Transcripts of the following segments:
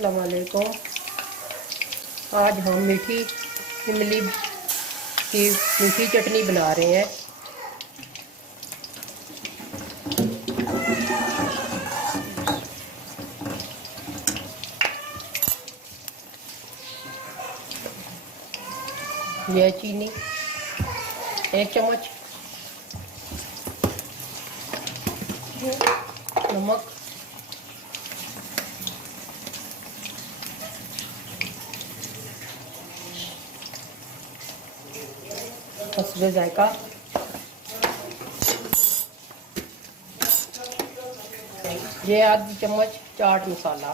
अस्सलाम वालेकुम। आज हम मीठी इमली की मीठी चटनी बना रहे हैं। यह चीनी 1 चम्मच, नमक, हस्बे जायका, ये आधी चम्मच चाट मसाला,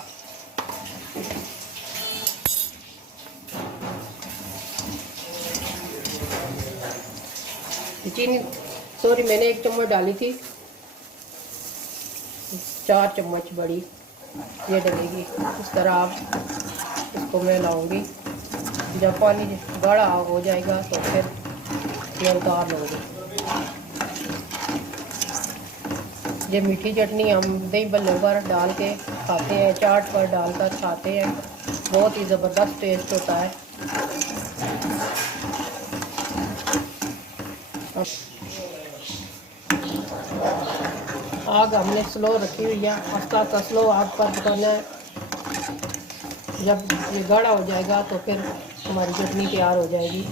चीनी सॉरी मैंने 1 चम्मच डाली थी, 4 चम्मच बड़ी ये डलेगी। इस तरह आप इसको मैं लाऊंगी। जब पानी गाढ़ा हो जाएगा तो फिर ये उतार लूँगी। ये मीठी चटनी हम दही भल्ले पर डाल के खाते हैं, चाट पर डालकर खाते हैं, बहुत ही ज़बरदस्त टेस्ट होता है। आग हमने स्लो रखी हुई है, आस्ता आस्ता स्लो आग पर पकाना है। जब ये गाढ़ा हो जाएगा तो फिर हमारी चटनी तैयार हो जाएगी।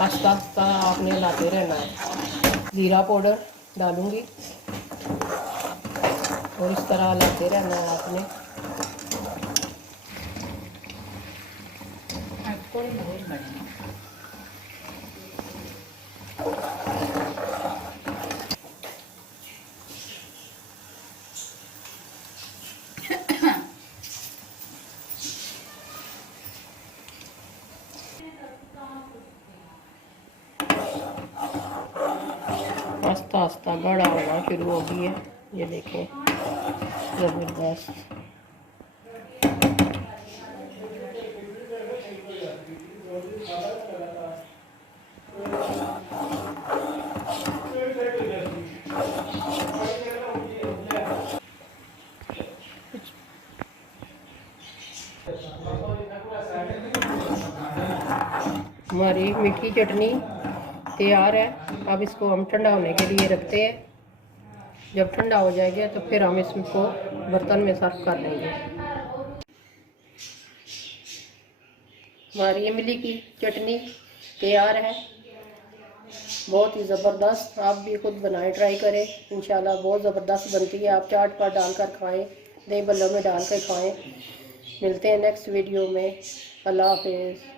आस्ता आस्ता आपने लाते रहना है। जीरा पाउडर डालूंगी और इस तरह लाते रहना है आपने। आस्ता आस्ता गाढ़ा होना शुरू हो गई है, ये देखें ज़बरदस्त। हमारी मीठी चटनी तैयार है। अब इसको हम ठंडा होने के लिए रखते हैं। जब ठंडा हो जाएगा तो फिर हम इसको बर्तन में सर्व कर लेंगे। हमारी इमली की चटनी तैयार है, बहुत ही ज़बरदस्त। आप भी खुद बनाएं, ट्राई करें, इंशाल्लाह बहुत ज़बरदस्त बनती है। आप चाट पर डालकर खाएं, दही भल्लों में डाल कर खाएं। मिलते हैं नेक्स्ट वीडियो में। अल्लाह हाफिज़।